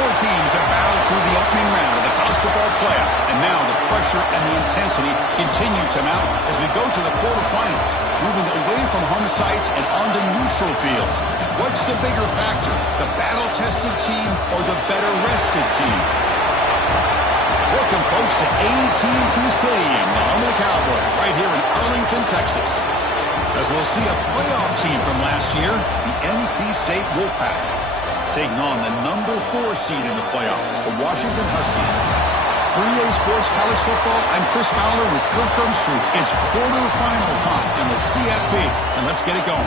Four teams have battled through the opening round of the college football playoff, and now the pressure and the intensity continue to mount as we go to the quarterfinals, moving away from home sites and onto neutral fields. What's the bigger factor, the battle-tested team or the better-rested team? Welcome, folks, to AT&T Stadium, the home of the Cowboys, right here in Arlington, Texas. As we'll see a playoff team from last year, the NC State Wolfpack, taking on the number 4 seed in the playoff, the Washington Huskies. For EA Sports College Football, I'm Chris Fowler with Kirk Herbstreit. It's quarterfinal time in the CFP, and let's get it going.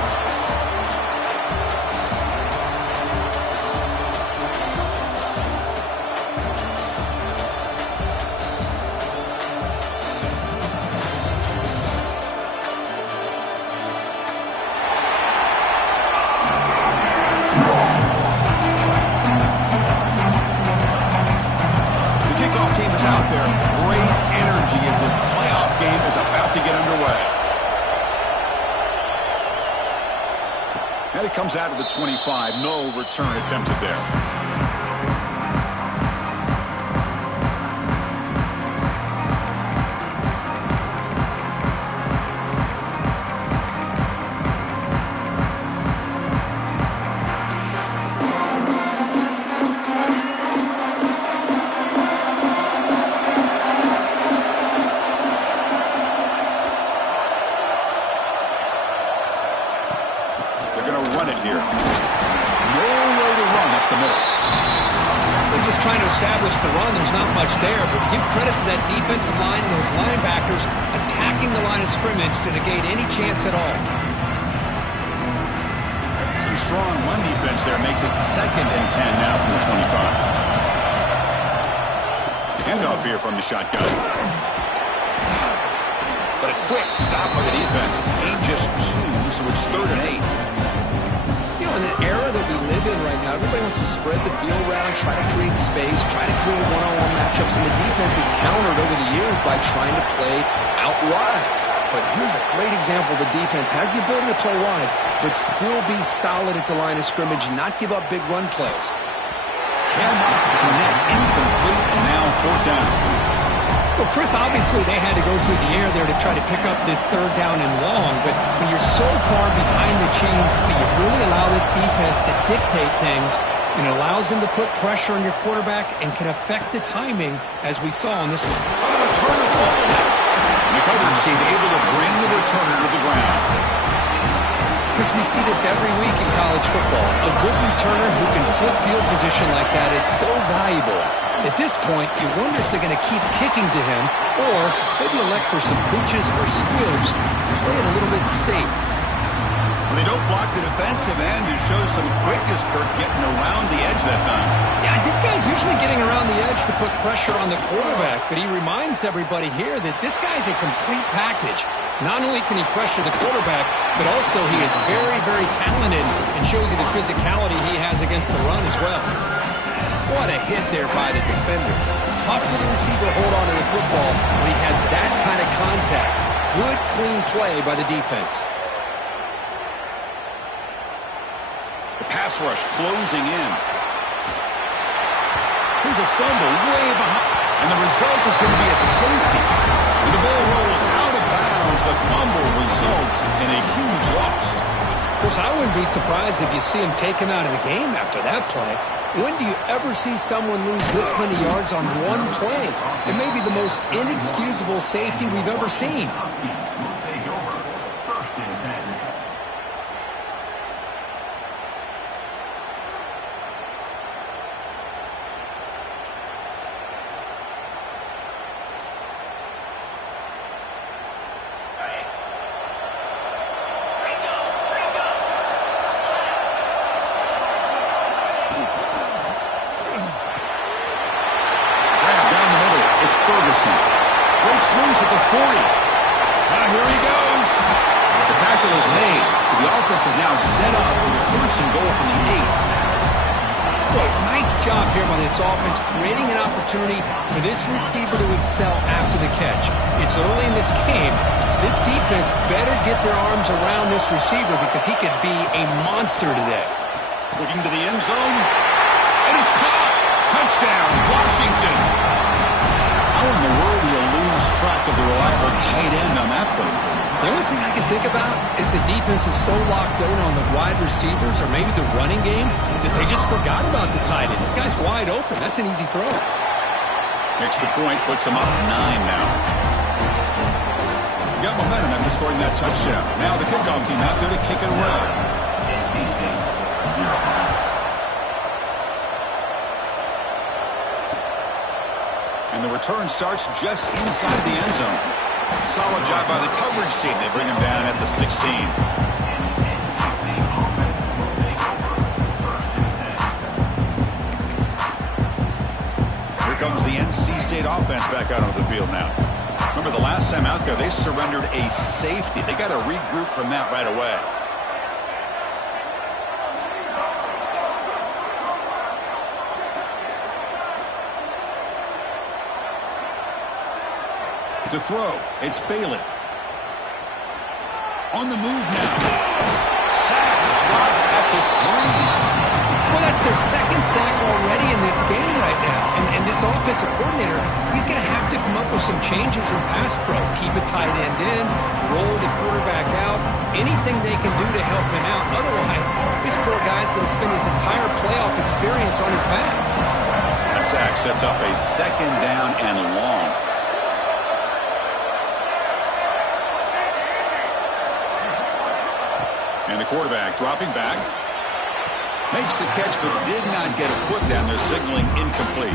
And it comes out of the 25. No return attempted there. Establish the run. There's not much there, but give credit to that defensive line and those linebackers attacking the line of scrimmage to negate any chance at all. Some strong run defense there makes it 2nd and 10 now from the 25. Handoff here from the shotgun. But a quick stop by the defense. Gain just 2, so it's 3rd and 8. You know, in the era that we live in right now, everybody wants to spread the field around, try to create space, try to create one-on-one matchups, and the defense is countered over the years by trying to play out wide. But here's a great example. The defense has the ability to play wide, but still be solid at the line of scrimmage, not give up big run plays. Cannot connect, incomplete, and now 4th down. Well, Chris, obviously they had to go through the air there to try to pick up this 3rd down and long, but when you're so far behind the chains, you really allow this defense to dictate things, and it allows them to put pressure on your quarterback and can affect the timing, as we saw on this one. Oh, the returner fumbled. The coverage team able to bring the returner to the ground. Chris, we see this every week in college football. A good returner who can flip field position like that is so valuable. At this point, you wonder if they're going to keep kicking to him or maybe elect for some pooches or squibs and play it a little bit safe. Well, they don't block the defensive end and show some quickness, Kirk, getting around the edge that time. Yeah, this guy's usually getting around the edge to put pressure on the quarterback, but he reminds everybody here that this guy's a complete package. Not only can he pressure the quarterback, but also he is very, very talented and shows you the physicality he has against the run as well. What a hit there by the defender. Tough for the receiver to hold on to the football when he has that kind of contact. Good, clean play by the defense. The pass rush closing in. Here's a fumble way behind. And the result is going to be a safety. When the ball rolls out of bounds, the fumble results in a huge loss. Of course, I wouldn't be surprised if you see him taken out of the game after that play. When do you ever see someone lose this many yards on one play? It may be the most inexcusable safety we've ever seen. Breaks loose at the 40. Now here he goes. The tackle is made. The offense is now set up with a 1st and goal from the 8. Boy, nice job here by this offense, creating an opportunity for this receiver to excel after the catch. It's early in this game, so this defense better get their arms around this receiver because he could be a monster today. Looking to the end zone, and it's caught. Touchdown, Washington. How in the world do you lose track of the reliable tight end on that play? The only thing I can think about is the defense is so locked in on the wide receivers or maybe the running game that they just forgot about the tight end. The guy's wide open. That's an easy throw. Extra point puts them up 9 now. Got momentum after scoring that touchdown. Now the kickoff team out there to kick it away. And the return starts just inside the end zone. Solid job by the coverage team. They bring him down at the 16. Here comes the NC State offense back out onto the field now. Remember the last time out there, they surrendered a safety. They got to regroup from that right away. To throw, it's Bailey. On the move now. Sacked, dropped at the 3. Well, that's their second sack already in this game right now. And this offensive coordinator, he's going to have to come up with some changes in pass pro. Keep a tight end in, roll the quarterback out, anything they can do to help him out. Otherwise, this poor guy's going to spend his entire playoff experience on his back. That sack sets up a second down and long. And the quarterback dropping back. Makes the catch, but did not get a foot down there, signaling incomplete.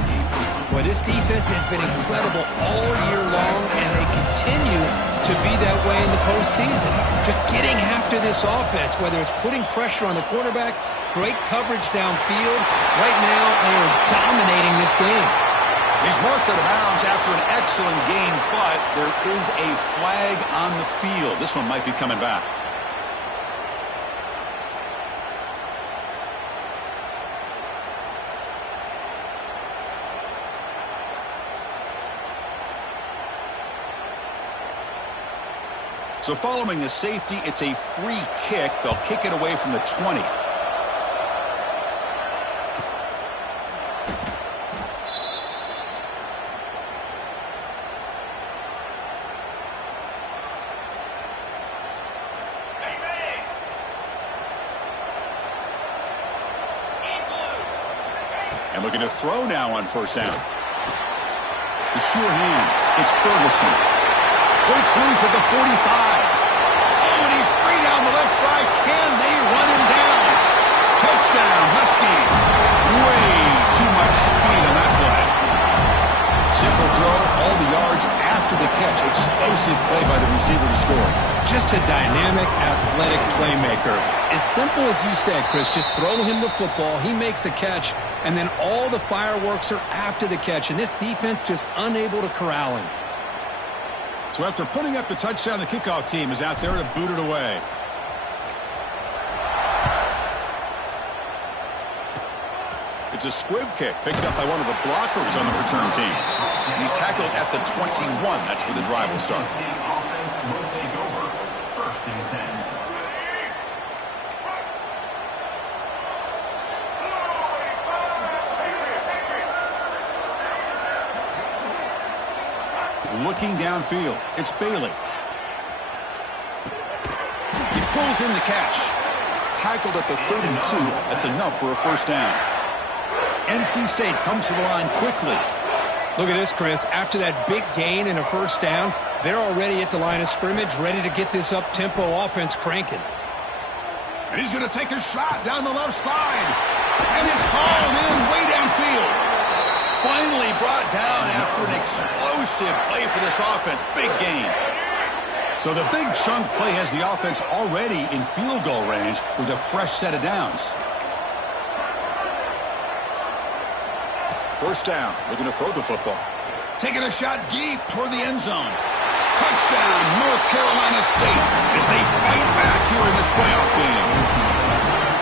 Well, this defense has been incredible all year long, and they continue to be that way in the postseason. Just getting after this offense, whether it's putting pressure on the quarterback, great coverage downfield. Right now, they are dominating this game. He's marked out of bounds after an excellent game, but there is a flag on the field. This one might be coming back. So following the safety, it's a free kick. They'll kick it away from the 20. And looking to throw now on first down. The sure hands. It's Ferguson. Breaks loose at the 45. Oh, and he's free down the left side. Can they run him down? Touchdown, Huskies. Way too much speed on that play. Simple throw, all the yards after the catch. Explosive play by the receiver to score. Just a dynamic, athletic playmaker. As simple as you said, Chris, just throw him the football, he makes a catch, and then all the fireworks are after the catch, and this defense just unable to corral him. So after putting up the touchdown, the kickoff team is out there to boot it away. It's a squib kick picked up by one of the blockers on the return team. He's tackled at the 21. That's where the drive will start. Looking downfield, it's Bailey. He pulls in the catch. Tackled at the 32. That's enough for a first down. NC State comes to the line quickly. Look at this, Chris. After that big gain and a first down, they're already at the line of scrimmage, ready to get this up-tempo offense cranking. And he's going to take a shot down the left side. And it's hauled in way downfield. Finally brought down after an explosive play for this offense. Big gain. So the big chunk play has the offense already in field goal range with a fresh set of downs. First down, looking to throw the football. Taking a shot deep toward the end zone. Touchdown, North Carolina State, as they fight back here in this playoff game.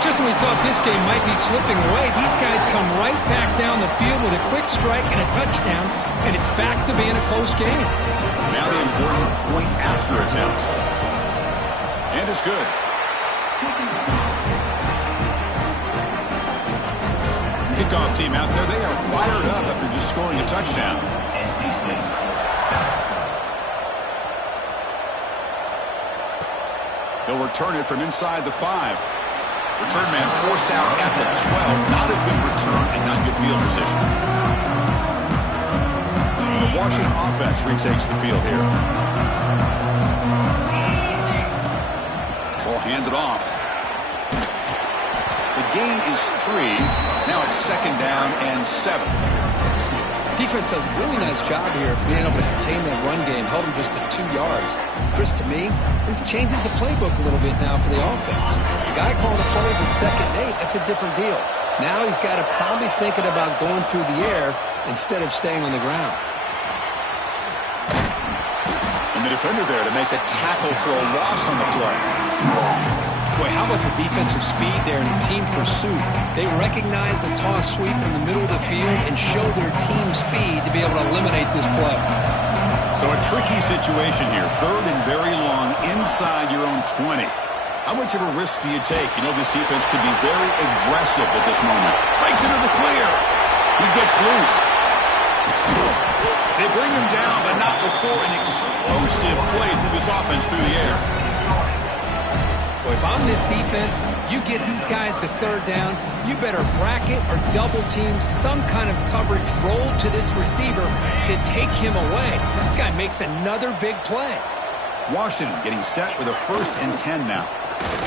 Just when we thought this game might be slipping away, these guys come right back down the field with a quick strike and a touchdown, and it's back to being a close game. Now the important point after attempt. And it's good. Kickoff team out there, they are fired up after just scoring a touchdown. He'll return it from inside the 5. Return man forced out at the 12. Not a good return and not good field position. The Washington offense retakes the field here. We'll hand it off. The gain is 3. Now it's 2nd down and 7. Defense does a really nice job here of being able to contain that run game, held them just to 2 yards. Chris, to me, this changes the playbook a little bit now for the offense. The guy calling the plays at 2nd and 8, that's a different deal. Now he's got to probably thinking about going through the air instead of staying on the ground. And the defender there to make the tackle for a loss on the play. Boy, how about the defensive speed there in the team pursuit? They recognize the toss sweep from the middle of the field and show their team speed to be able to eliminate this play. So a tricky situation here. 3rd and very long inside your own 20. How much of a risk do you take? You know this defense could be very aggressive at this moment. Breaks into the clear. He gets loose. They bring him down, but not before an explosive play through this offense through the air. Well, if I'm this defense, you get these guys to 3rd down, you better bracket or double team some kind of coverage roll to this receiver to take him away. This guy makes another big play. Washington getting set with a 1st and 10 now.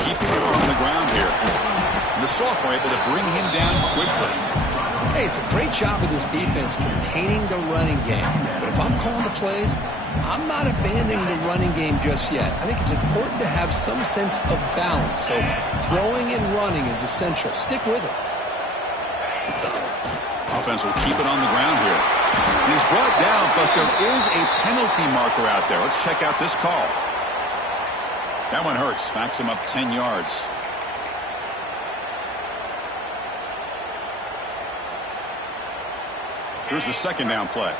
Keeping it on the ground here. And the Salk were able to bring him down quickly. Hey, it's a great job of this defense containing the running game. But if I'm calling the plays, I'm not abandoning the running game just yet. I think it's important to have some sense of balance. So throwing and running is essential. Stick with it. Offense will keep it on the ground here. He's brought down, but there is a penalty marker out there. Let's check out this call. That one hurts. Backs him up 10 yards. Here's the 2nd down play.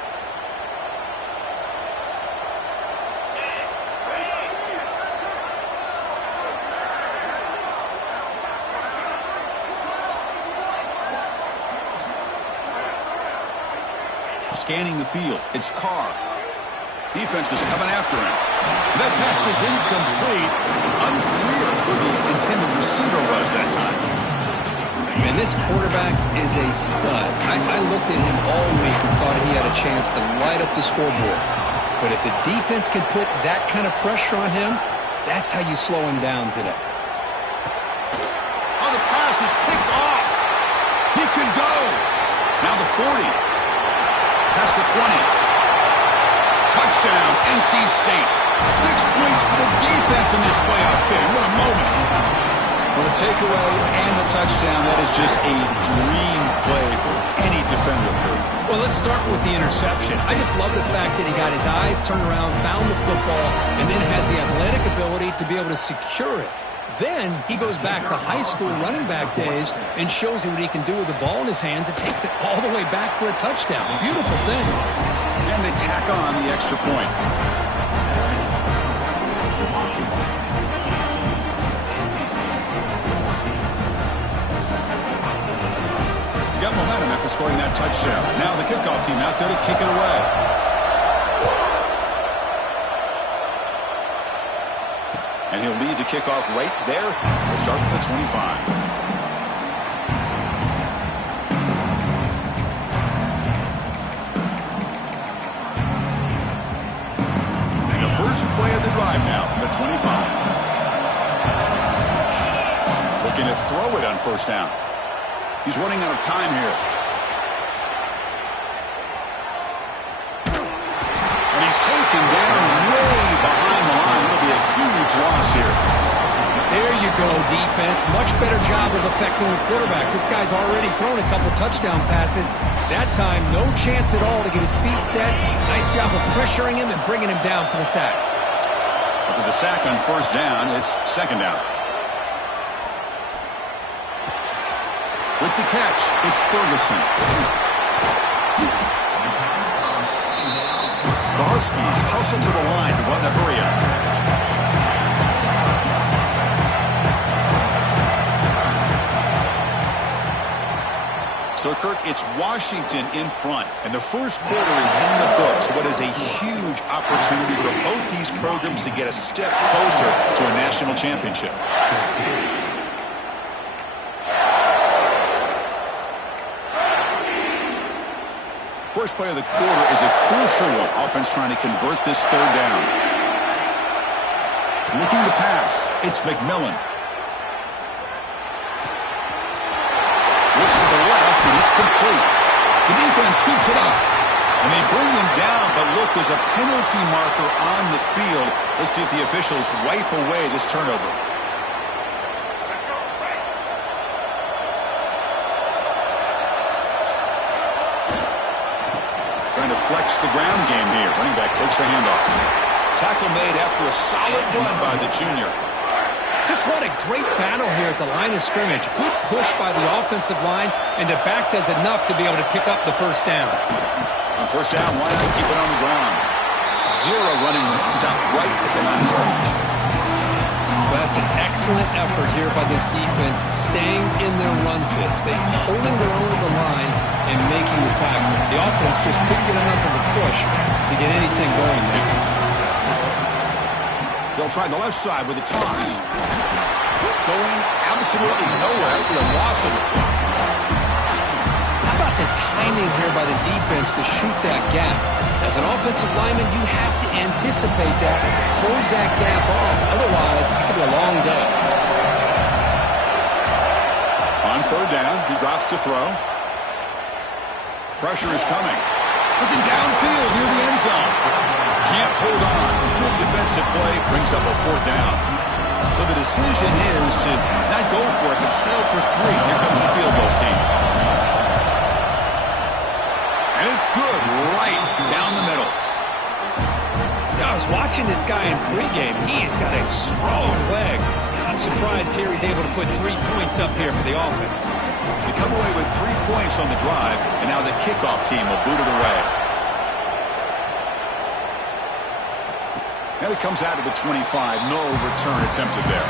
Scanning the field. It's Carr. Defense is coming after him. That pass is incomplete. Unclear who the intended receiver was that time. And this quarterback is a stud. I looked at him all week and thought he had a chance to light up the scoreboard. But if the defense can put that kind of pressure on him, that's how you slow him down today. Oh, the pass is picked off. He could go. Now the 40. Past the 20. Touchdown, NC State. 6 points for the defense in this playoff game. What a moment. Well, the takeaway and the touchdown, that is just a dream play for any defender. Well, let's start with the interception. I just love the fact that he got his eyes turned around, found the football, and then has the athletic ability to be able to secure it. Then he goes back to high school running back days and shows you what he can do with the ball in his hands and takes it all the way back for a touchdown. Beautiful thing. And they tack on the extra point. Got momentum after scoring that touchdown. Now the kickoff team out there to kick it away. And he'll lead the kickoff right there. We'll start with the 25. And the first play of the drive now from the 25. Looking to throw it on 1st down. He's running out of time here. And he's taken down way behind the line. It'll be a huge loss here. There you go, defense. Much better job of affecting the quarterback. This guy's already thrown a couple touchdown passes. That time, no chance at all to get his feet set. Nice job of pressuring him and bringing him down for the sack. After the sack on 1st down, it's 2nd down. With the catch, it's Ferguson. The Huskies hustle to the line to run the hurry-up. So, Kirk, it's Washington in front, and the first quarter is in the books. What is a huge opportunity for both these programs to get a step closer to a national championship. First play of the quarter is a crucial one. Offense trying to convert this third down. Looking to pass. It's McMillan. Looks to the left, and it's complete. The defense scoops it up. And they bring him down, but look, there's a penalty marker on the field. Let's see if the officials wipe away this turnover. Trying to flex the ground game here. Running back takes the handoff. Tackle made after a solid run by the junior. Just what a great battle here at the line of scrimmage. Good push by the offensive line, and the back does enough to be able to pick up the first down. On first down, why not keep it on the ground? Zero running room. Stop right at the line of scrimmage. Well, that's an excellent effort here by this defense, staying in their run fits. They holding their own at the line and making the tackle. The offense just couldn't get enough of a push to get anything going there. They'll try the left side with a toss. Going absolutely nowhere with a loss of it. How about the timing here by the defense to shoot that gap? As an offensive lineman, you have to anticipate that, close that gap off. Otherwise, it could be a long day. On third down, he drops to throw. Pressure is coming. Looking downfield near the end zone. Can't hold on. Good defensive play brings up a fourth down. So the decision is to not go for it, but settle for 3. Here comes the field goal team. And it's good right down the middle. I was watching this guy in pregame. He's got a strong leg. Not surprised here he's able to put 3 points up here for the offense. They come away with 3 points on the drive, and now the kickoff team will boot it away. And it comes out of the 25. No return attempted there.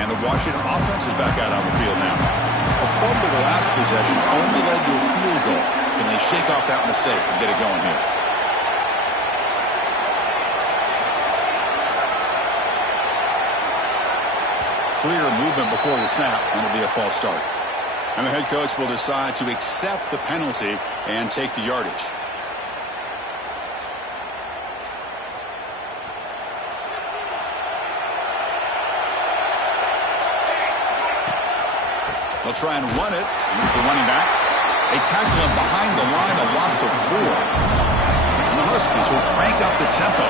And the Washington offense is back out on the field now. A fumble the last possession only led to a field goal. Can they shake off that mistake and get it going here? Clear movement before the snap, and it'll be a false start. And the head coach will decide to accept the penalty and take the yardage. They'll try and run it. Here's the running back. They tackle him behind the line, a loss of 4. And the Huskies will crank up the tempo.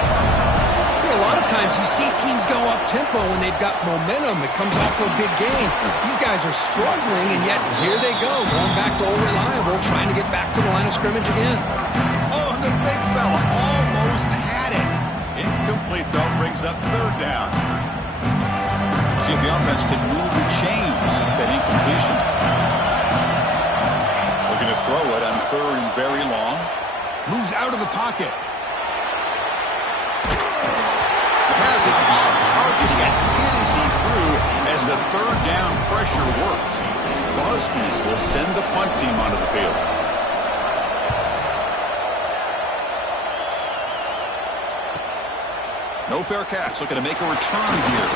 A lot of times you see teams go up-tempo when they've got momentum. It comes off to a big game. These guys are struggling, and yet here they go, going back to old reliable, trying to get back to the line of scrimmage again. Oh, and the big fella almost had it. Incomplete, though, brings up third down. See if the offense can move the chains with that incompletion. Looking to throw it on third and very long. Moves out of the pocket. Pass is off target. He got hit as he threw as the third down pressure worked. The Huskies will send the punt team onto the field. No fair catch. Looking to make a return here.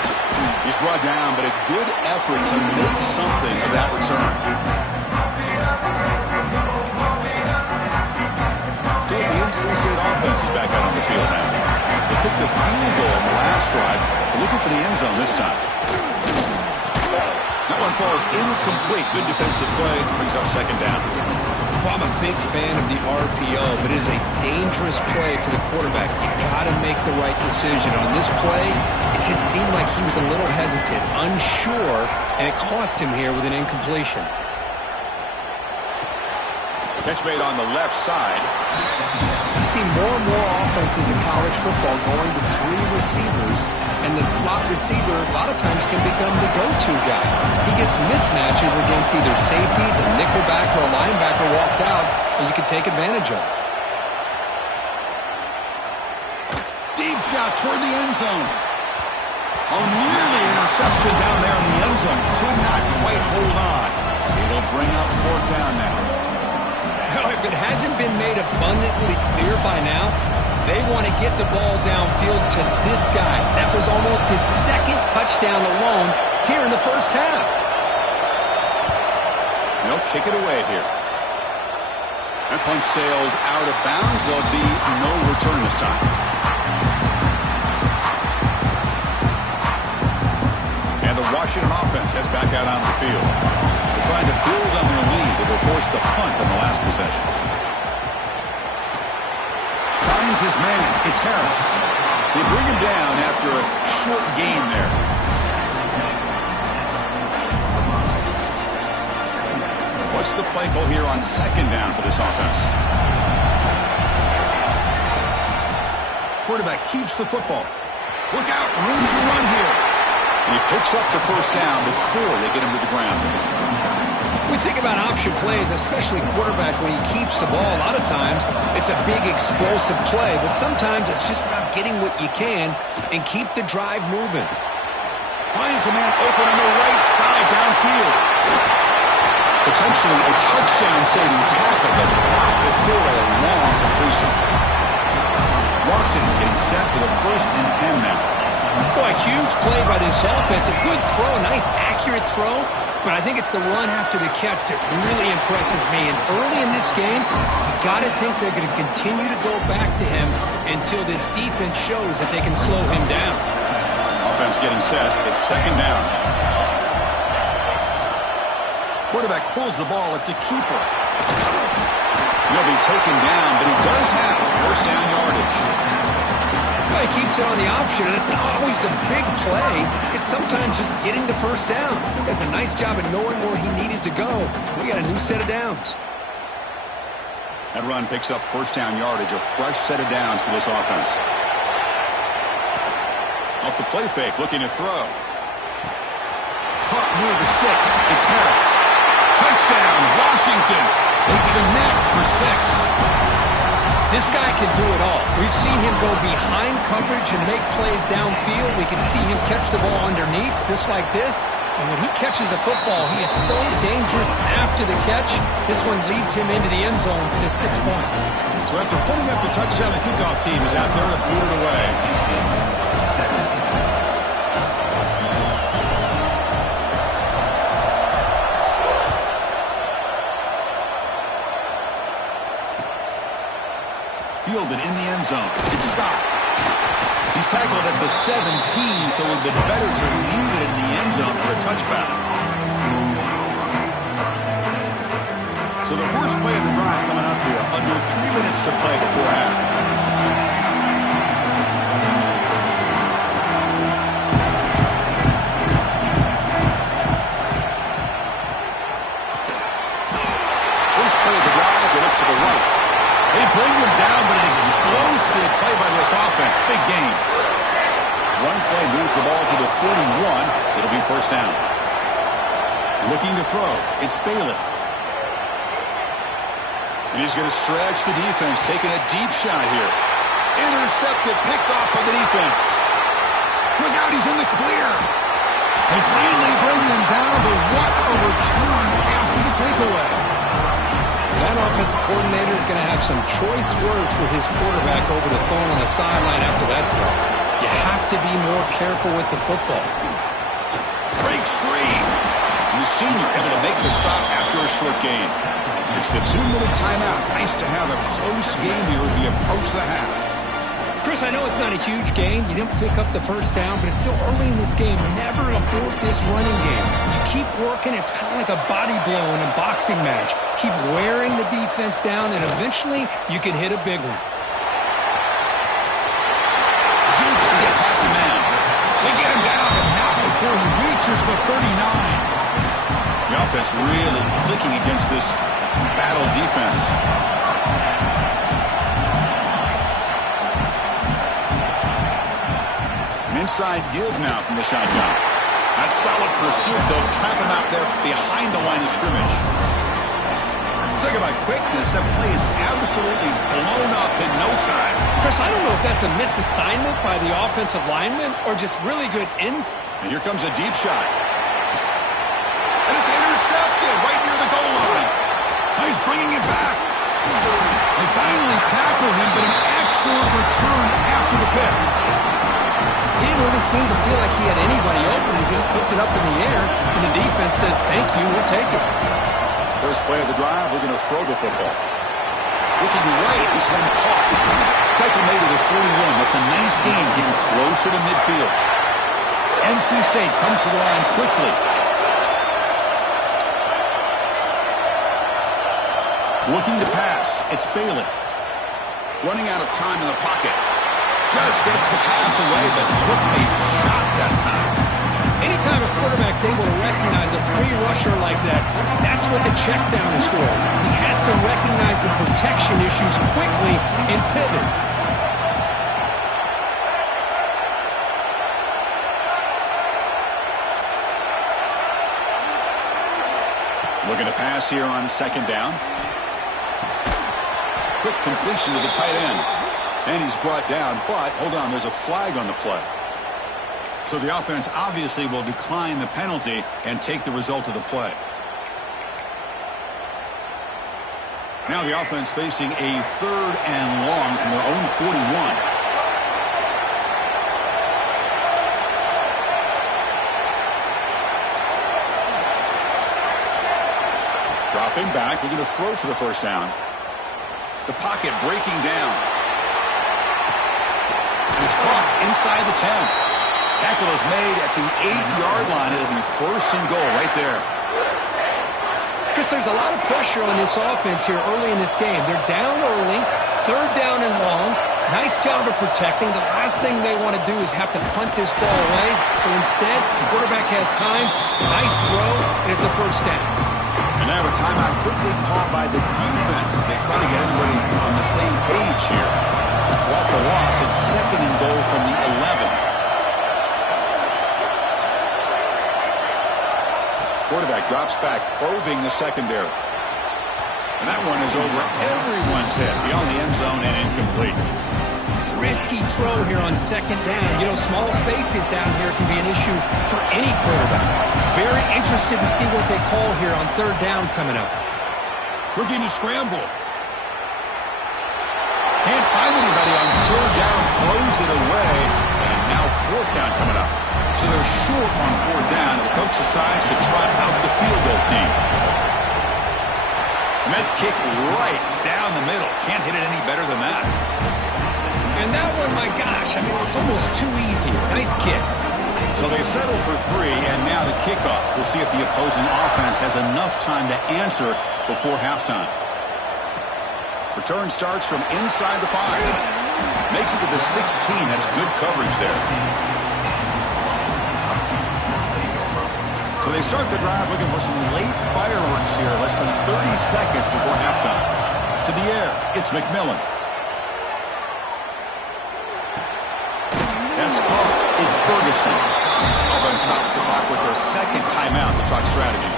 He's brought down, but a good effort to make something of that return. So the NC State offense is back out on the field now. They kicked the field goal in the last drive. They're looking for the end zone this time. That one falls incomplete. Good defensive play. Brings up second down. Well, I'm a big fan of the RPO, but it is a dangerous play for the quarterback. You got to make the right decision. On this play, it just seemed like he was a little hesitant, unsure, and it cost him here with an incompletion. Catch made on the left side. You see more and more offenses in college football going to 3 receivers, and the slot receiver a lot of times can become the go-to guy. He gets mismatches against either safeties, a nickelback, or a linebacker walked out, and you can take advantage of it. Deep shot toward the end zone. Oh, nearly an interception down there in the end zone. Could not quite hold on. It'll bring up fourth down now. Well, if it hasn't been made abundantly clear by now, they want to get the ball downfield to this guy. That was almost his second touchdown alone here in the first half. They'll kick it away here. That punt sails out of bounds. There'll be no return this time. And the Washington offense heads back out onto the field. They're trying to build on their lead. They were forced to punt on the last possession. Finds his man. It's Harris. They bring him down after a short gain there. What's the play call here on second down for this offense? Quarterback keeps the football. Look out, room to run here. And he picks up the first down before they get him to the ground. We think about option plays, especially quarterback when he keeps the ball. A lot of times it's a big explosive play, but sometimes it's just about getting what you can and keep the drive moving. Finds a man open on the right side downfield. Potentially a touchdown-saving tackle, but not before a long completion. Washington getting set for the 1st and 10 now. Boy, a huge play by this offense. A good throw, a nice accurate throw, but I think it's the run after the catch that really impresses me. And early in this game, you got to think they're going to continue to go back to him until this defense shows that they can slow him down. Offense getting set. It's second down. Quarterback pulls the ball. It's a keeper. He'll be taken down, but he does have first down yardage. Well, he keeps it on the option, and it's not always the big play. It's sometimes just getting the first down. He does a nice job of knowing where he needed to go. We got a new set of downs. That run picks up first down yardage, a fresh set of downs for this offense. Off the play fake, looking to throw. Caught near the sticks. It's Harris. Touchdown, Washington. They connect for 6. This guy can do it all. We've seen him go behind coverage and make plays downfield. We can see him catch the ball underneath, just like this. And when he catches a football, he is so dangerous after the catch. This one leads him into the end zone for the 6 points. So after putting up the touchdown, the kickoff team is out there to boot it away. Fielded in the end zone. It's Scott. He's tackled at the 17, so it would have been better to leave it in the end zone for a touchback. So the first play of the drive coming up here, under 3 minutes to play before half. First play of the drive, they look to the right. They bring him down, but an explosive play by this offense. Big game. One play moves the ball to the 41. It'll be first down. Looking to throw. It's Bailey. And he's going to stretch the defense, taking a deep shot here. Intercepted, picked off by the defense. Look out, he's in the clear. They finally bring him down, but what a return after the takeaway. That offensive coordinator is going to have some choice words for his quarterback over the phone on the sideline after that throw. You have to be more careful with the football. Breaks free. And the senior able to make the stop after a short gain. It's the 2-minute timeout. Nice to have a close game here as we approach the half. Chris, I know it's not a huge gain. You didn't pick up the first down, but it's still early in this game. Never abort this running game. You keep working. It's kind of like a body blow in a boxing match. Keep wearing the defense down, and eventually you can hit a big one. Jugg to get past the man. They get him down, but not before he reaches the 39. The offense really clicking against this battle defense. Inside give now from the shotgun. That solid pursuit, though, trap him out there behind the line of scrimmage. Talk about quickness. That play is absolutely blown up in no time. Chris, I don't know if that's a misassignment by the offensive lineman or just really good insight. And here comes a deep shot. And it's intercepted right near the goal line. Now he's bringing it back. They finally tackle him, but an excellent return after the pick. He didn't really seem to feel like he had anybody open. He just puts it up in the air, and the defense says, thank you, we'll take it. First play of the drive, we're going to throw the football. Looking right, this one caught. Tackle made it at 41. That's a nice game, getting closer to midfield. NC State comes to the line quickly. Looking to pass. It's Bailey. Running out of time in the pocket. Just gets the pass away, but took a shot that time. Anytime a quarterback's able to recognize a free rusher like that, that's what the check down is for. He has to recognize the protection issues quickly and pivot. Looking to pass here on second down. Quick completion to the tight end. And he's brought down, but hold on, there's a flag on the play. So the offense obviously will decline the penalty and take the result of the play. Now the offense facing a 3rd and long from their own 41. Dropping back, looking to throw for the first down. The pocket breaking down. And it's caught inside the 10. Tackle is made at the 8-yard line. It'll be 1st and goal right there. Chris, there's a lot of pressure on this offense here early in this game. They're down early, 3rd down and long. Nice job of protecting. The last thing they want to do is have to punt this ball away. So instead, the quarterback has time. Nice throw, and it's a 1st down. And now a timeout quickly called by the defense as they try to get everybody on the same page here. So off the loss, it's 2nd and goal from the 11. Quarterback drops back, probing the secondary. And that one is over everyone's head, beyond the end zone and incomplete. Risky throw here on 2nd down. You know, small spaces down here can be an issue for any quarterback. Very interested to see what they call here on 3rd down coming up. Looking to scramble. Can't find anybody on 3rd down, throws it away, and now 4th down coming up. So they're short on 4th down, and the coach decides to trot out the field goal team. And that kick right down the middle. Can't hit it any better than that. And that one, my gosh, I mean, it's almost too easy. Nice kick. So they settle for 3, and now the kickoff. We'll see if the opposing offense has enough time to answer before halftime. Return starts from inside the 5. Makes it to the 16. That's good coverage there. So they start the drive looking for some late fireworks here. Less than 30 seconds before halftime. To the air, it's McMillan. That's caught. It's Ferguson. Offense stops the clock with their 2nd timeout to talk strategy.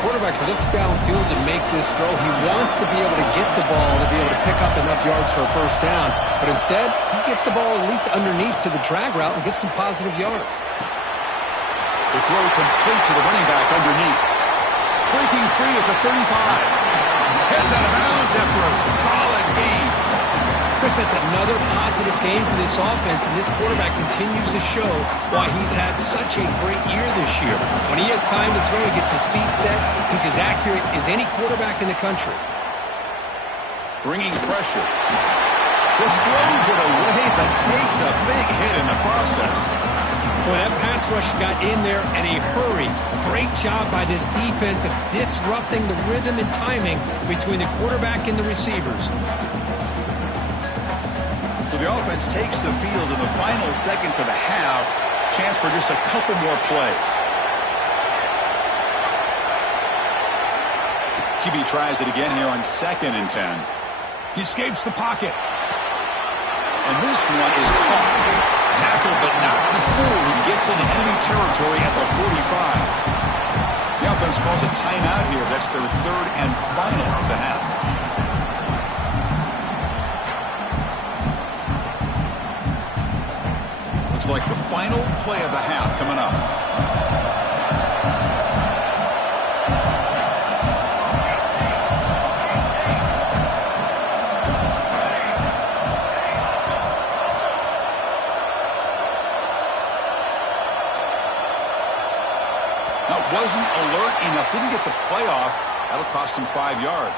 Quarterback looks downfield to make this throw. He wants to be able to get the ball to be able to pick up enough yards for a 1st down. But instead, he gets the ball at least underneath to the drag route and gets some positive yards. The throw complete to the running back underneath. Breaking free at the 35. Heads out of bounds after a solid gain. Chris, that's another positive game for this offense, and this quarterback continues to show why he's had such a great year this year. When he has time to throw, he gets his feet set. He's as accurate as any quarterback in the country. Bringing pressure. Just throws it away, but takes a big hit in the process. Well, that pass rush got in there in a hurry. Great job by this defense of disrupting the rhythm and timing between the quarterback and the receivers. So the offense takes the field in the final seconds of the half. Chance for just a couple more plays. QB tries it again here on 2nd and 10. He escapes the pocket. And this one is caught. Tackled, but not before he gets into enemy territory at the 45. The offense calls a timeout here. That's their third and final of the half. Looks like the final play of the half coming up. Wasn't alert enough, didn't get the play off. That'll cost him 5 yards.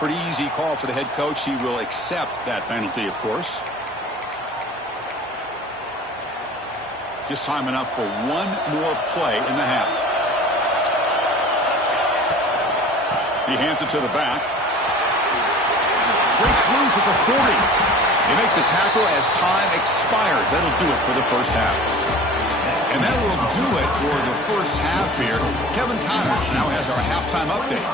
Pretty easy call for the head coach. He will accept that penalty, of course. Just time enough for one more play in the half. He hands it to the back. Breaks loose at the 40. They make the tackle as time expires. That'll do it for the first half. And that will do it for the first half here. Kevin Connors now has our halftime update.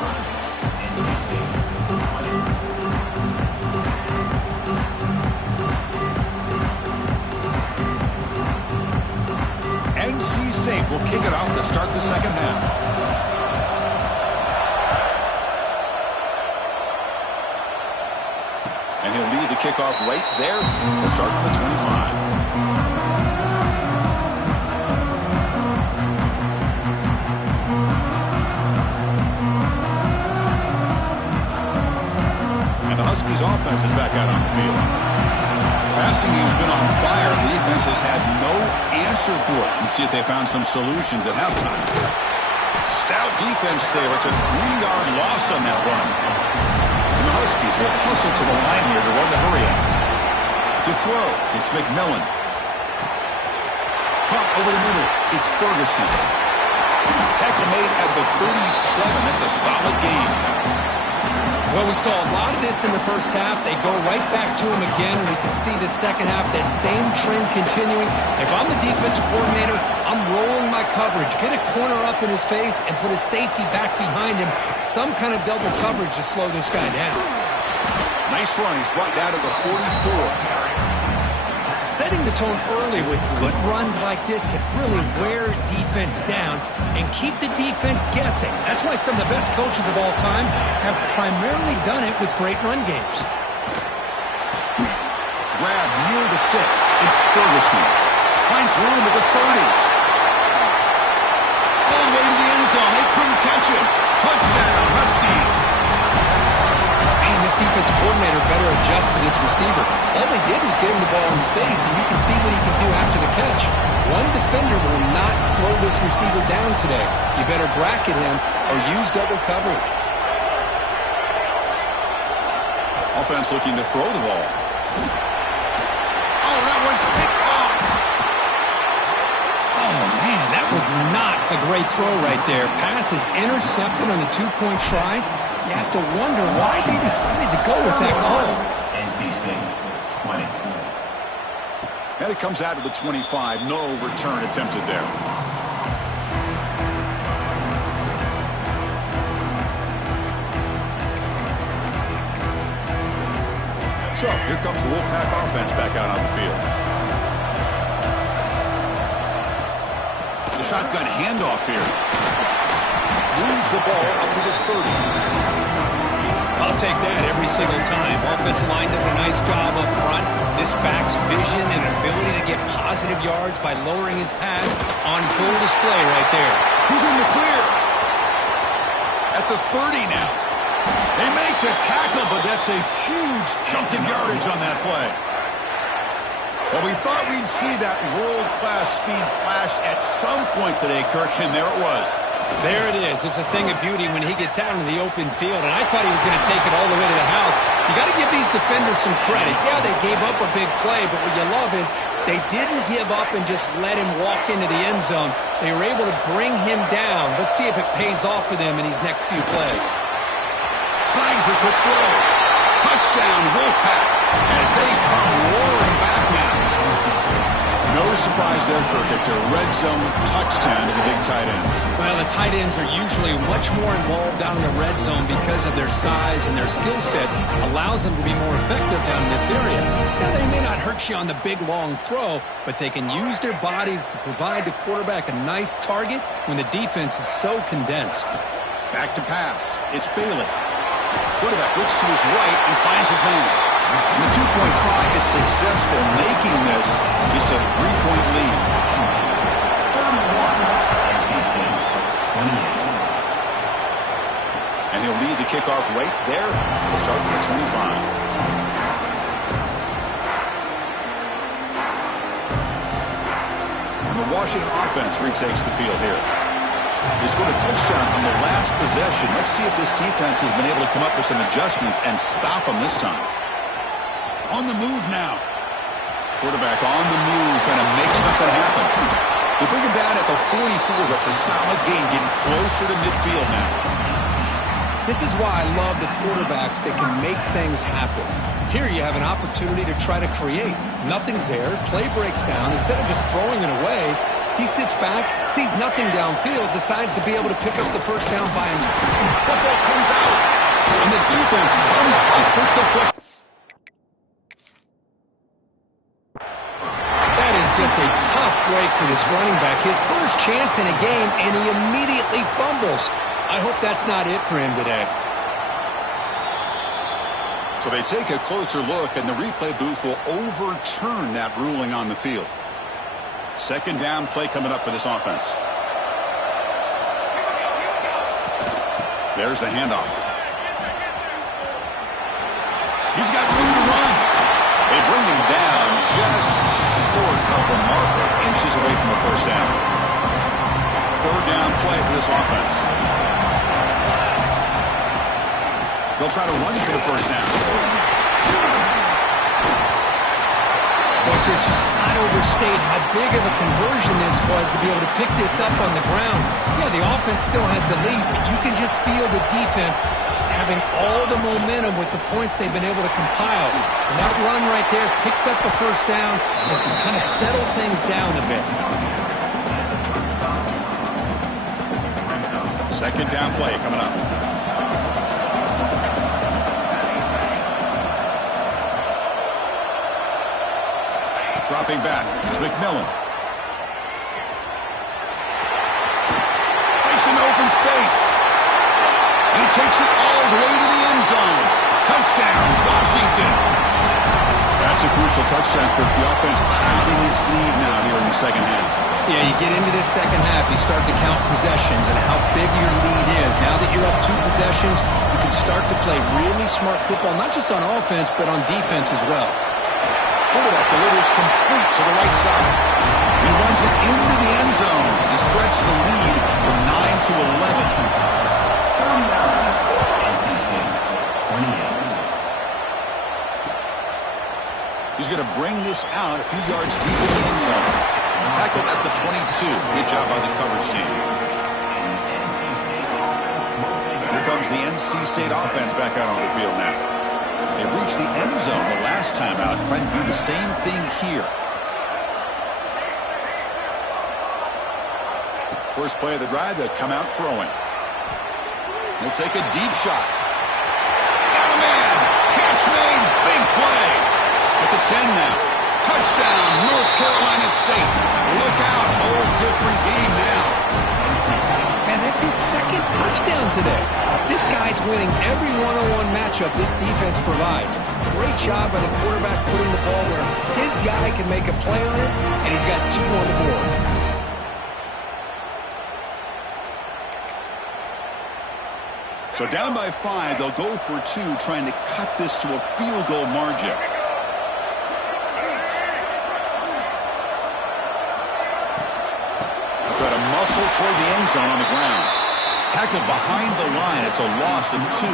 NC State will kick it off to start the second half. And he'll lead the kickoff right there to start the 25. Huskies offense is back out on the field. Passing game's been on fire. The defense has had no answer for it. Let's see if they found some solutions at halftime. Stout defense there. It's a 3-yard loss on that run. And the Huskies will hustle to the line here to run the hurry up. To throw, it's McMillan. Pump over the middle. It's Ferguson. Tackle made at the 37. That's a solid game. Well, we saw a lot of this in the first half. They go right back to him again. We can see the second half, that same trend continuing. If I'm the defensive coordinator, I'm rolling my coverage. Get a corner up in his face and put a safety back behind him. Some kind of double coverage to slow this guy down. Nice run. He's brought down to the 44. Setting the tone early with good runs like this can really wear defense down and keep the defense guessing. That's why some of the best coaches of all time have primarily done it with great run games. Grab near the sticks. It's Ferguson. Finds room at the 30. All the way to the end zone. They couldn't catch him. Touchdown, Huskies. Man, this defensive coordinator better adjust to this receiver. All they did was get him the ball in space, and you can see what he can do after the catch. One defender will not slow this receiver down today. You better bracket him or use double coverage. Offense looking to throw the ball. Oh, that one's picked off. Oh, man, that was not a great throw right there. Pass is intercepted on the two-point try. You have to wonder why they decided to go with that call. NC State, 20. And it comes out to the 25. No return attempted there. So, here comes the Wolfpack offense back out on the field. The shotgun handoff here. Moves the ball up to the 30. I'll take that every single time. Offensive line does a nice job up front. This back's vision and ability to get positive yards by lowering his pads on full display right there. Who's in the clear? At the 30 now. They make the tackle, but that's a huge chunk of yardage on that play. Well, we thought we'd see that world-class speed flash at some point today, Kirk, and there it was. There it is. It's a thing of beauty when he gets out in the open field, and I thought he was going to take it all the way to the house. You got to give these defenders some credit. Yeah, they gave up a big play, but what you love is they didn't give up and just let him walk into the end zone. They were able to bring him down. Let's see if it pays off for them in these next few plays. Slangs the quick throw. Touchdown, Wolfpack, as they come roaring back now. Notice surprise there, Kirk. It's a red zone touchdown to the big tight end. Well, the tight ends are usually much more involved down in the red zone because of their size, and their skill set allows them to be more effective down in this area. Now, they may not hurt you on the big, long throw, but they can use their bodies to provide the quarterback a nice target when the defense is so condensed. Back to pass. It's Bailey. Quarterback looks to his right and finds his man. And the two-point try is successful, making this just a three-point lead. And he'll lead the kickoff right there. He'll start with the 25. And the Washington offense retakes the field here. They scored a touchdown on the last possession. Let's see if this defense has been able to come up with some adjustments and stop them this time. On the move now. Quarterback on the move, trying to make something happen. They bring him down at the 44. That's a solid gain, getting closer to midfield now. This is why I love the quarterbacks that can make things happen. Here you have an opportunity to try to create. Nothing's there. Play breaks down. Instead of just throwing it away, he sits back, sees nothing downfield, decides to be able to pick up the first down by himself. Football comes out, and the defense comes up with the football. That is just a tough break for this running back. His first chance in a game, and he immediately fumbles. I hope that's not it for him today. So they take a closer look, and the replay booth will overturn that ruling on the field. Second down play coming up for this offense. There's the handoff. He's got room to run. They bring him down just short of the marker, inches away from the first down. Third down play for this offense. They'll try to run for the first down. But this not overstate how big of a conversion this was to be able to pick this up on the ground. Yeah, the offense still has the lead, but you can just feel the defense having all the momentum with the points they've been able to compile. And that run right there picks up the first down and can kind of settle things down a bit. Second down play coming up. Dropping back, it's McMillan. Makes an open space. And he takes it all the way to the end zone. Touchdown, Washington. That's a crucial touchdown, Kirk. The offense padding its lead now here in the second half. Yeah, you get into this second half, you start to count possessions and how big your lead is. Now that you're up 2 possessions, you can start to play really smart football, not just on offense, but on defense as well. Quarterback delivers complete to the right side. He runs it into the end zone to stretch the lead from 9 to 11. He's going to bring this out a few yards deep in the end zone. Tackled at the 22. Good job by the coverage team. Here comes the NC State offense back out on the field now. They reached the end zone the last time out, trying to do the same thing here. First play of the drive, they'll come out throwing. They'll take a deep shot. Got a man! Catch made! Big play! At the 10 now. Touchdown, North Carolina State. Look out, whole different game now. Man, that's his second touchdown today. This guy's winning every one-on-one matchup this defense provides. Great job by the quarterback putting the ball where his guy can make a play on it, and he's got 2 on the board. So down by 5, they'll go for 2, trying to cut this to a field goal margin. Try to muscle toward the end zone on the ground. Tackled behind the line. It's a loss of 2.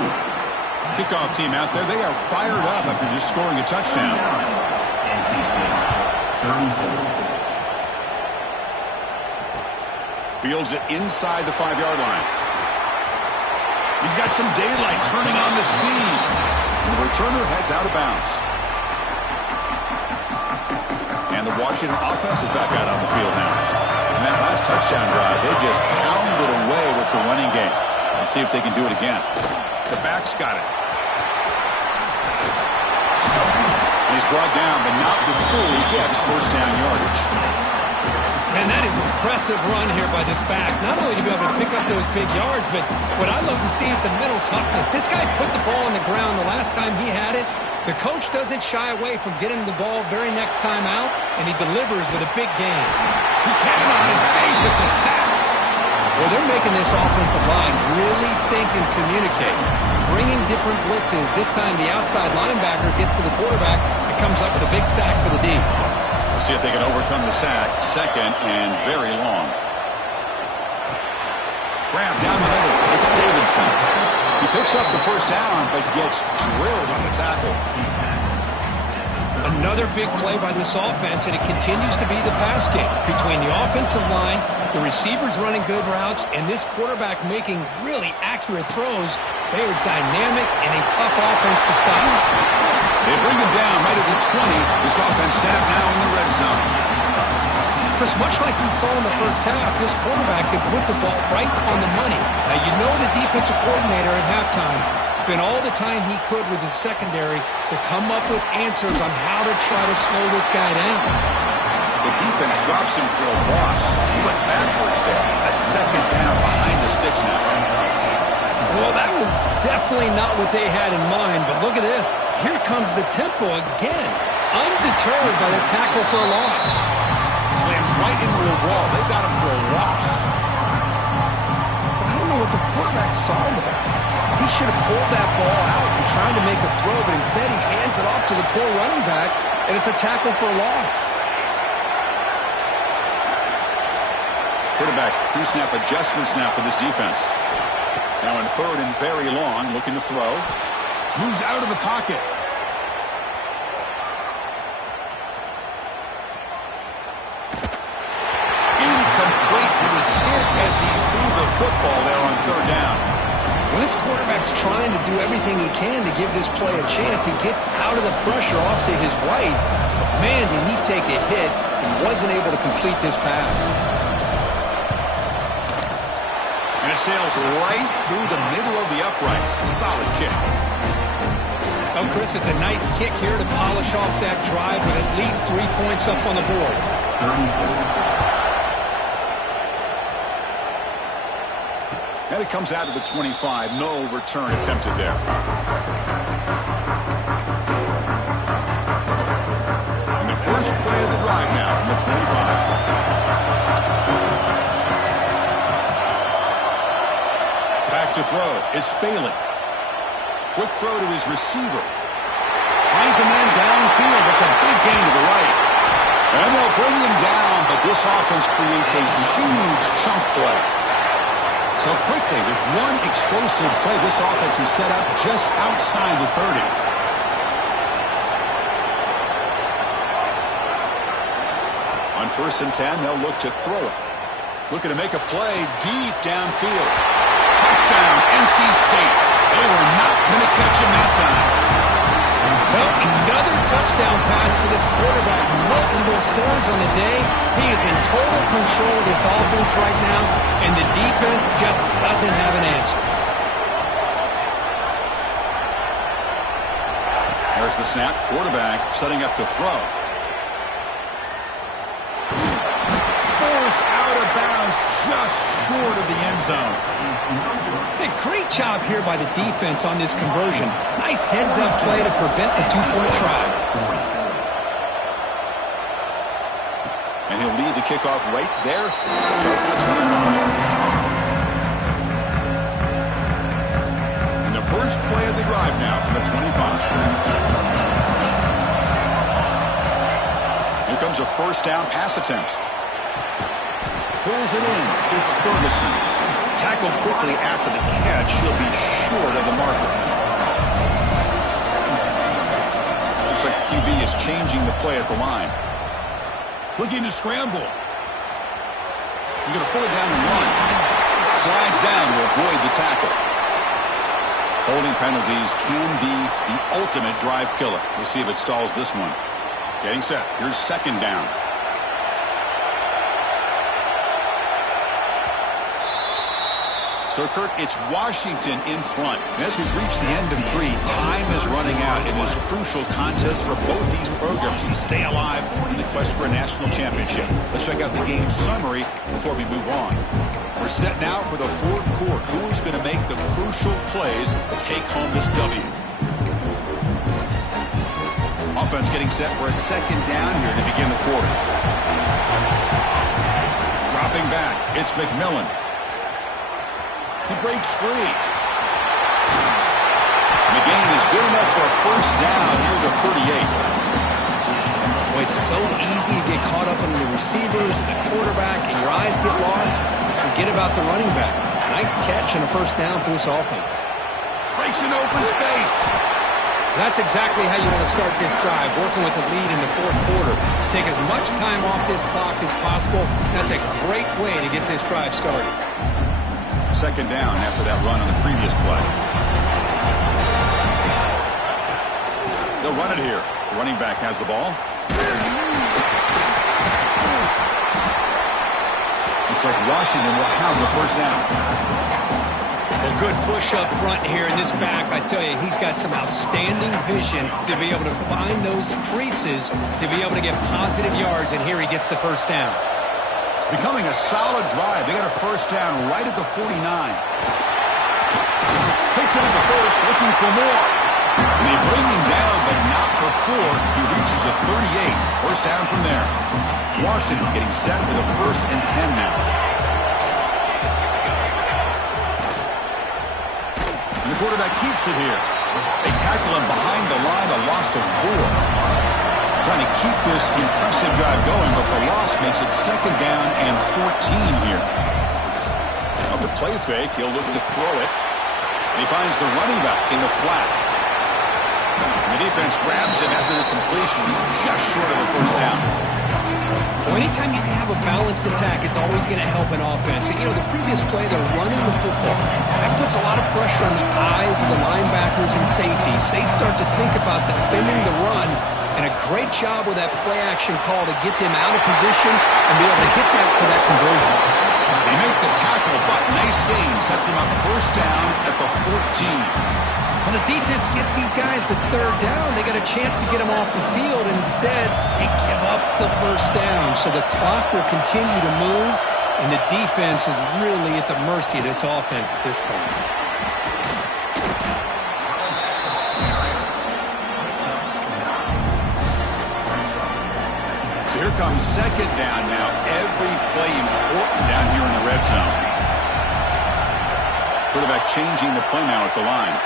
Kickoff team out there. They are fired up after just scoring a touchdown. Fields it inside the 5-yard line. He's got some daylight turning on the speed. And the returner heads out of bounds. And the Washington offense is back out on the field now. And that last touchdown drive, they just pounded away with the running game. Let's see if they can do it again. The back's got it. And he's brought down, but not before he gets first down yardage. And that is impressive run here by this back. Not only to be able to pick up those big yards, but what I love to see is the mental toughness. This guy put the ball on the ground the last time he had it. The coach doesn't shy away from getting the ball very next time out, and he delivers with a big gain. He cannot escape. It's a sack. Well, they're making this offensive line really think and communicate. Bringing different blitzes. This time the outside linebacker gets to the quarterback and comes up with a big sack for the D. We'll see if they can overcome the sack. Second and very long. Graham down the middle. It's Davidson. He picks up the first down, but gets drilled on the tackle. Another big play by this offense, and it continues to be the pass game. Between the offensive line, the receivers running good routes, and this quarterback making really accurate throws, they are dynamic and a tough offense to stop. They bring him down right at the 20. This offense set up now in the red zone. Chris, much like we saw in the first half, this quarterback could put the ball right on the money. Now, you know the defensive coordinator at halftime spent all the time he could with his secondary to come up with answers on how to try to slow this guy down. The defense drops him for a loss. He went backwards there. A second down behind the sticks now. Well, that was definitely not what they had in mind, but look at this. Here comes the tempo again. Undeterred by the tackle for a loss. Slams right into a wall. They got him for a loss. I don't know what the quarterback saw there. He should have pulled that ball out and tried to make a throw, but instead he hands it off to the poor running back, and it's a tackle for a loss. Quarterback pre-snap adjustments now for this defense. Now in third and very long, looking to throw. Moves out of the pocket. Incomplete. It was hit as he threw the football there on third down. Well, this quarterback's trying to do everything he can to give this play a chance. He gets out of the pressure off to his right. But man, did he take a hit and wasn't able to complete this pass. And it sails right through the middle of the uprights. A solid kick. Oh, Chris, it's a nice kick here to polish off that drive with at least 3 points up on the board. And it comes out of the 25. No return attempted there. And the first play of the drive now from the 25. Back to throw. It's Bailey. Quick throw to his receiver. Finds a man downfield. That's a big gain to the right. And they'll bring him down, but this offense creates a huge chunk play. So quickly, with one explosive play, this offense is set up just outside the 30. On 1st and 10, they'll look to throw it. Looking to make a play deep downfield. Touchdown, NC State. They were not going to catch him that time. Well, another touchdown pass for this quarterback. Multiple scores on the day. He is in total control of this offense right now, and the defense just doesn't have an answer. There's the snap. Quarterback setting up to throw. Forced out of bounds just short of the end zone. Hey, great job here by the defense on this conversion. Nice heads-up play to prevent the two-point try. And he'll lead the kickoff right there. Start with the 25. And the first play of the drive now from the 25. Here comes a first down pass attempt. Pulls it in. It's Ferguson. Tackled quickly after the catch. He'll be short of the marker. Looks like QB is changing the play at the line. Looking to scramble. He's going to pull it down to one. Slides down to avoid the tackle. Holding penalties can be the ultimate drive killer. We'll see if it stalls this one. Getting set. Here's second down. So, Kirk, it's Washington in front. And as we've reached the end of 3, time is running out in this crucial contest for both these programs to stay alive in the quest for a national championship. Let's check out the game summary before we move on. We're set now for the fourth quarter. Who's going to make the crucial plays to take home this W? Offense getting set for a second down here to begin the quarter. Dropping back, it's McMillan. He breaks free. And the gain is good enough for a first down near the 38. Well, it's so easy to get caught up in the receivers and the quarterback, and your eyes get lost. Forget about the running back. Nice catch and a first down for this offense. Breaks an open space. That's exactly how you want to start this drive, working with the lead in the fourth quarter. Take as much time off this clock as possible. That's a great way to get this drive started. Second down after that run on the previous play. They'll run it here. The running back has the ball. Looks like Washington will have the first down. A good push up front here in this back. I tell you, he's got some outstanding vision to be able to find those creases, to be able to get positive yards, and here he gets the first down. Becoming a solid drive. They got a first down right at the 49. Takes it at the first, looking for more. And they bring him down, but not before he reaches a 38. First down from there. Washington getting set with a 1st and 10 now. And the quarterback keeps it here. They tackle him behind the line, a loss of 4. Trying to keep this impressive drive going, but the loss makes it second down and 14 here. Off the play fake, he'll look to throw it. And he finds the running back in the flat. And the defense grabs him after the completion. He's just short of a first down. Well, anytime you can have a balanced attack, it's always going to help an offense. And, you know, the previous play, they're running the football. That puts a lot of pressure on the eyes of the linebackers and safeties. They start to think about defending the run. And a great job with that play-action call to get them out of position and be able to hit that for that conversion. They make the tackle, but nice gain. Sets him up first down at the 14. Well, the defense gets these guys to third down. They got a chance to get them off the field, and instead they give up the first down. So the clock will continue to move, and the defense is really at the mercy of this offense at this point. Here comes second down now. Every play important down here in the red zone. Quarterback changing the play now at the line.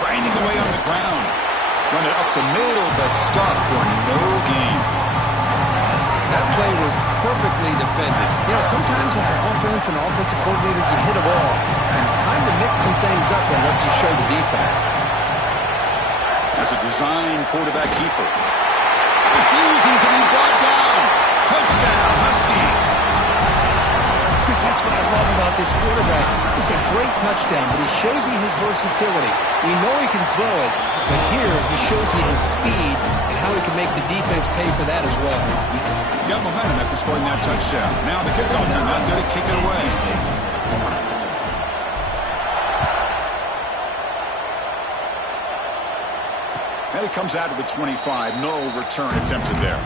Grinding away on the ground. Run it up the middle, but stuffed for no gain. That play was perfectly defended. You know, sometimes as an offense and offensive coordinator, you hit a ball. And it's time to mix some things up on what you show the defense. That's a design quarterback keeper. Refusing to be brought down. Touchdown, Huskies. Chris, that's what I love about this quarterback. It's a great touchdown, but he shows you his versatility. We know he can throw it, but here he shows you his speed and how he can make the defense pay for that as well. Got momentum after scoring that touchdown. Now the kickoff team out there to kick it away. And it comes out of the 25. No return attempted there.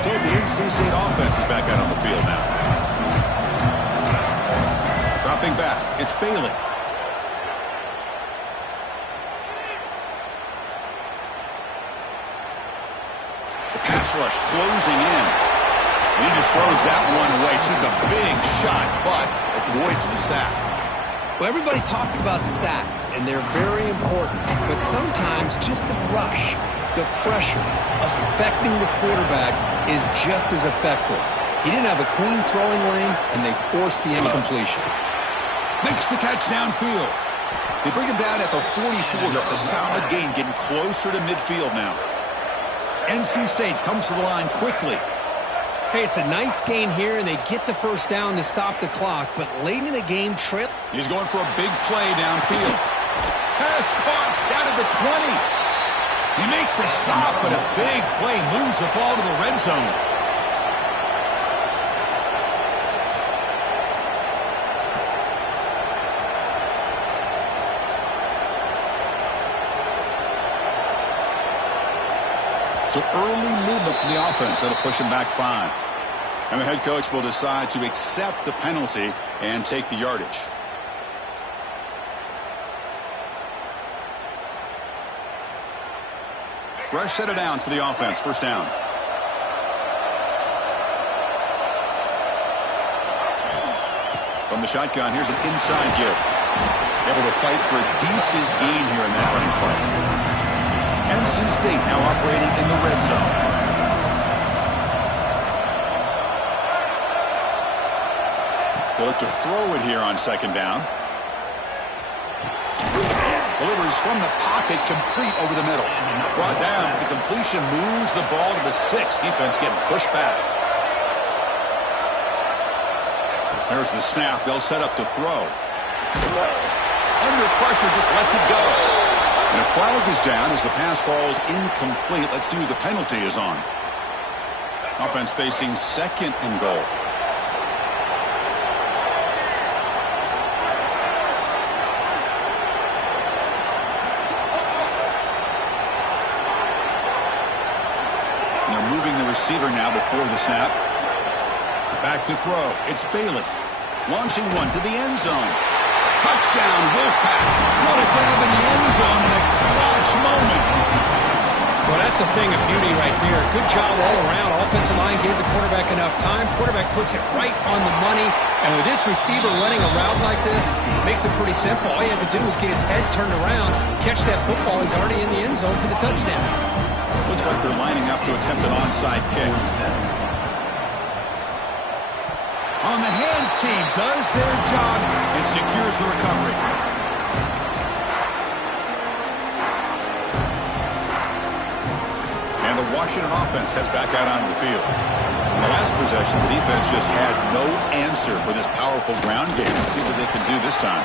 So the NC State offense is back out on the field now. Dropping back. It's Bailey. The pass rush closing in. And he just throws that one away. Took a big shot, but avoids the sack. Well, everybody talks about sacks, and they're very important. But sometimes just the rush, the pressure, affecting the quarterback is just as effective. He didn't have a clean throwing lane, and they forced the incompletion. Makes the catch downfield. They bring him down at the 44. That's a solid gain, getting closer to midfield now. NC State comes to the line quickly. Hey, it's a nice gain here, and they get the first down to stop the clock. But late in the game, He's going for a big play downfield. Pass caught down at the 20. You make the stop, but a big play moves the ball to the red zone. So early movement from the offense that'll push him back 5. And the head coach will decide to accept the penalty and take the yardage. Fresh set of downs for the offense. First down. From the shotgun, here's an inside give. Able to fight for a decent gain here in that running play. NC State now operating in the red zone. They look to throw it here on second down. Delivers from the pocket, complete over the middle. Brought down, but the completion moves the ball to the 6. Defense getting pushed back. There's the snap. They'll set up to throw. Under pressure, just lets it go. And a flag is down as the pass falls incomplete. Let's see who the penalty is on. Offense facing second and goal. Receiver now before the snap. Back to throw. It's Bailey. Launching one to the end zone. Touchdown, Wolfpack. What a grab in the end zone in a clutch moment. Well, that's a thing of beauty right there. Good job all around. Offensive line gave the quarterback enough time. Quarterback puts it right on the money. And with this receiver running a route like this, makes it pretty simple. All you have to do is get his head turned around, catch that football. He's already in the end zone for the touchdown. Looks like they're lining up to attempt an onside kick. On the hands team does their job and secures the recovery. And the Washington offense heads back out onto the field. In the last possession, the defense just had no answer for this powerful ground game. Let's see what they can do this time.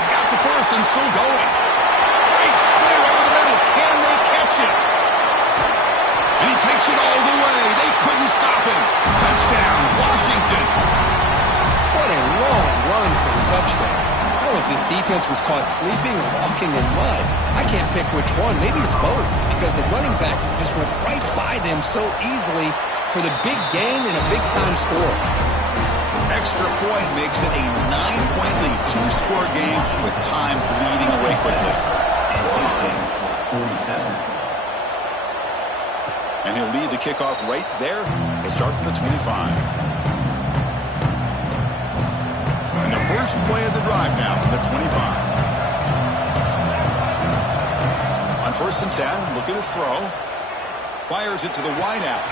He's got the first and still going. Breaks clear over the middle. Can they catch it? And he takes it all the way. They couldn't stop him. Touchdown, Washington. What a long run for the touchdown. I don't know if this defense was caught sleeping or walking in mud. I can't pick which one. Maybe it's both, because the running back just went right by them so easily for the big gain and a big-time score. Extra point makes it a 9-point lead. 2-score game with time bleeding away quickly. 47. And he'll lead the kickoff right there. He'll start from the 25. And the first play of the drive now from the 25. On 1st and 10, look at a throw. Fires it to the wideout.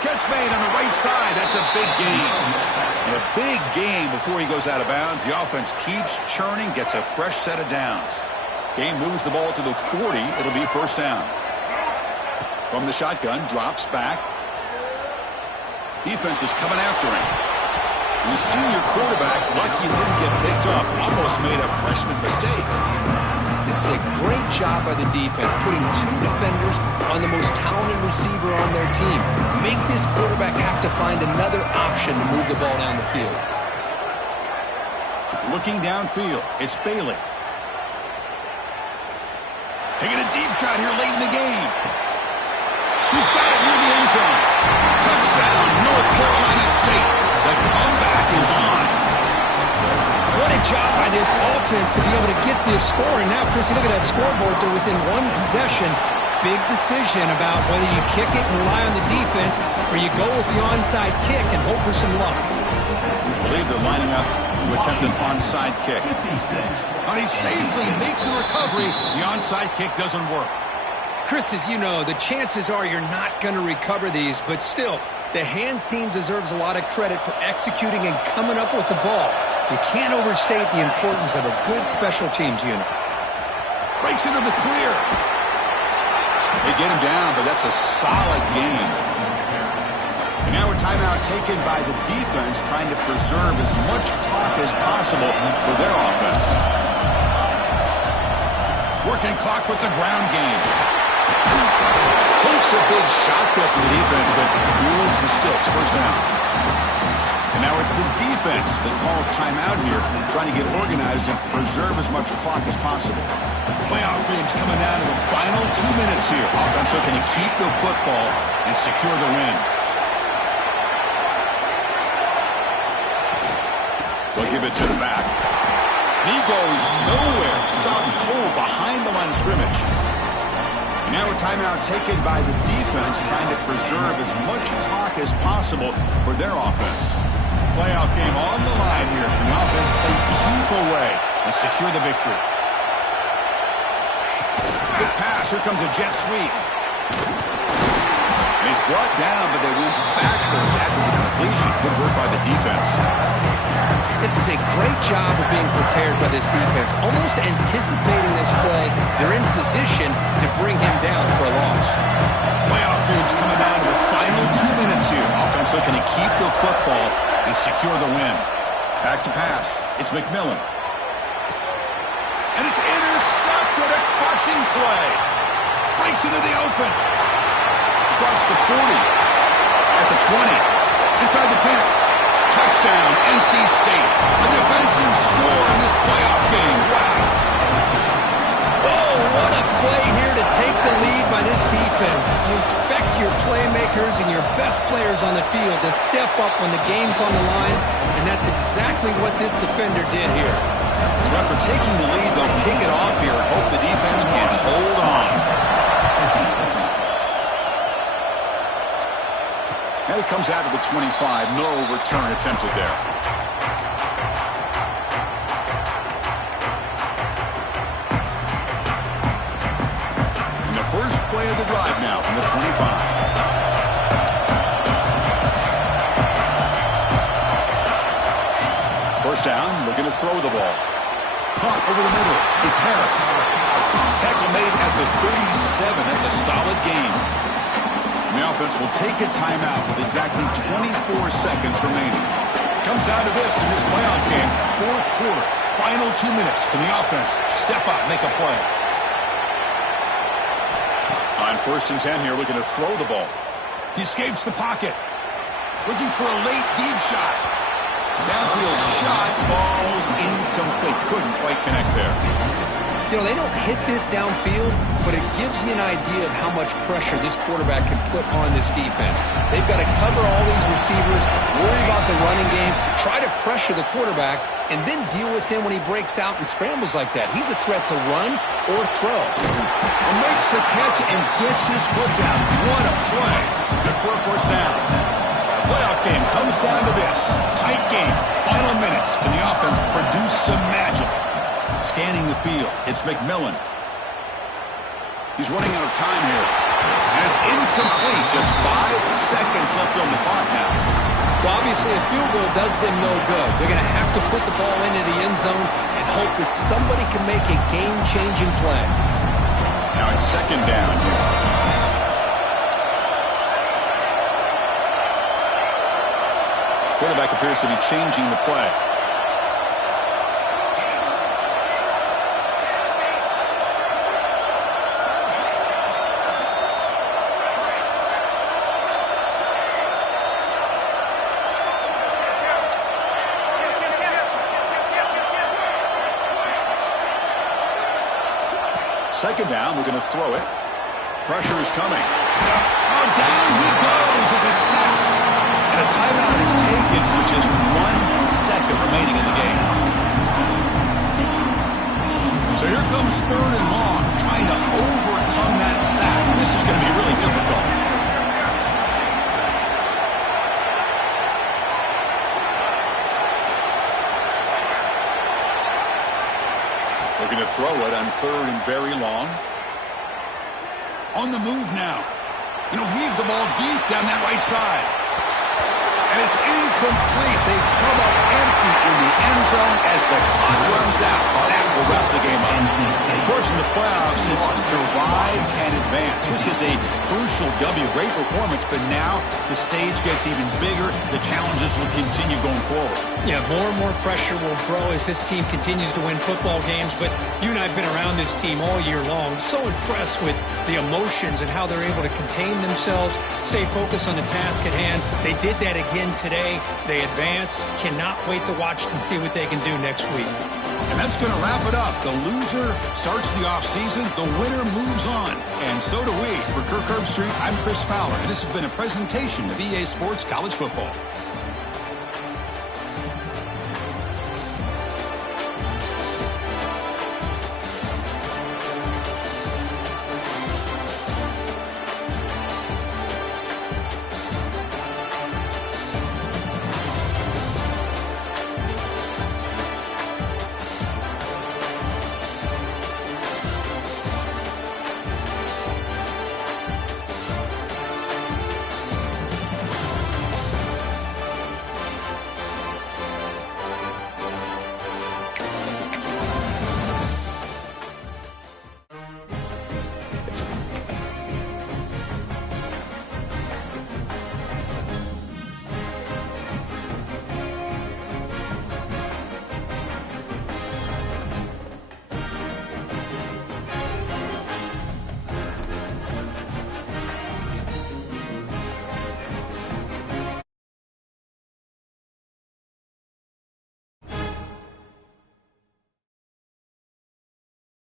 Catch made on the right side. That's a big gain. And a big gain before he goes out of bounds. The offense keeps churning, gets a fresh set of downs. Game moves the ball to the 40. It'll be first down. From the shotgun, drops back. Defense is coming after him. And the senior quarterback, lucky he didn't get picked off, almost made a freshman mistake. This is a great job by the defense, putting 2 defenders on the most talented receiver on their team. Make this quarterback have to find another option to move the ball down the field. Looking downfield, it's Bailey. Taking a deep shot here late in the game. He's got it near the end zone. Touchdown, North Carolina State. The comeback is on. What a job by this offense to be able to get this score. And now, Chris, you look at that scoreboard. They're within 1 possession. Big decision about whether you kick it and rely on the defense or you go with the onside kick and hope for some luck. I believe they're lining up to attempt an onside kick. And he safely makes the recovery. The onside kick doesn't work. Chris, as you know, the chances are you're not going to recover these, but still, the hands team deserves a lot of credit for executing and coming up with the ball. You can't overstate the importance of a good special teams unit. Breaks into the clear. They get him down, but that's a solid game. And now a timeout taken by the defense, trying to preserve as much clock as possible for their offense. Working clock with the ground game. a big shot there from the defense, but he moves the sticks. First down. And now it's the defense that calls timeout here, trying to get organized and preserve as much clock as possible. Playoff game's coming down to the final 2 minutes here. Offense looking to keep the football and secure the win. They'll give it to the back. He goes nowhere. Stopped cold behind the line of scrimmage. And now a timeout taken by the defense, trying to preserve as much clock as possible for their offense. Playoff game on the line here. Can the offense play keep away and secure the victory? Good pass. Here comes a jet sweep. And he's brought down, but they went backwards after the completion. Good work by the defense. This is a great job of being prepared by this defense. Almost anticipating this play, they're in position to bring him down for a loss. Playoff game's coming down to the final 2 minutes here. Offense looking to keep the football and secure the win. Back to pass. It's McMillan. And it's intercepted. A crushing play. Breaks into the open. Across the 40. At the 20. Inside the 10. Touchdown, NC State. A defensive score in this playoff game. Wow. Oh, what a play here to take the lead by this defense. You expect your playmakers and your best players on the field to step up when the game's on the line, and that's exactly what this defender did here. So after taking the lead, they'll kick it off here and hope the defense can hold on. And it comes out of the 25. No return attempted there. And the first play of the drive now from the 25. First down, looking to throw the ball. Punt over the middle. It's Harris. Tackle made at the 37. That's a solid gain. The offense will take a timeout with exactly 24 seconds remaining. Comes down to this in this playoff game. Fourth quarter, final 2 minutes. Can the offense step up, make a play? On first and 10 here, looking to throw the ball. He escapes the pocket. Looking for a late deep shot. Downfield shot falls incomplete. Couldn't quite connect there. You know, they don't hit this downfield, but it gives you an idea of how much pressure this quarterback can put on this defense. They've got to cover all these receivers, worry about the running game, try to pressure the quarterback, and then deal with him when he breaks out and scrambles like that. He's a threat to run or throw. And makes the catch and gets his foot down. What a play. Good for a first down. The playoff game comes down to this. Tight game. Final minutes. Can the offense produce some magic? Scanning the field. It's McMillan. He's running out of time here. And it's incomplete. Just 5 seconds left on the clock now. Well, obviously, a field goal does them no good. They're going to have to put the ball into the end zone and hope that somebody can make a game-changing play. Now it's second down here. Quarterback appears to be changing the play. Second down, we're going to throw it. Pressure is coming. Oh, down he goes. It's a sack. And a timeout is taken with just 1 second remaining in the game. So here comes third and long, trying to overcome that sack. This is going to be really difficult. We're going to throw it on third and very long. On the move now. Heave the ball deep down that right side. And it's incomplete. They come up empty in the end zone as the clock runs out. That will wrap the game up. Of course, in the playoffs, it's survive and advance. This is It's a crucial W. Great performance, but now the stage gets even bigger. The challenges will continue going forward. Yeah, more and more pressure will grow as this team continues to win football games. But you and I have been around this team all year long. So impressed with the emotions and how they're able to contain themselves, stay focused on the task at hand. They did that again today. They advance. Cannot wait to watch and see what they can do next week. And that's going to wrap it up. The loser starts the offseason. The winner moves on. And so do we. For Kirk Herbstreit, I'm Chris Fowler. And this has been a presentation of EA Sports College Football.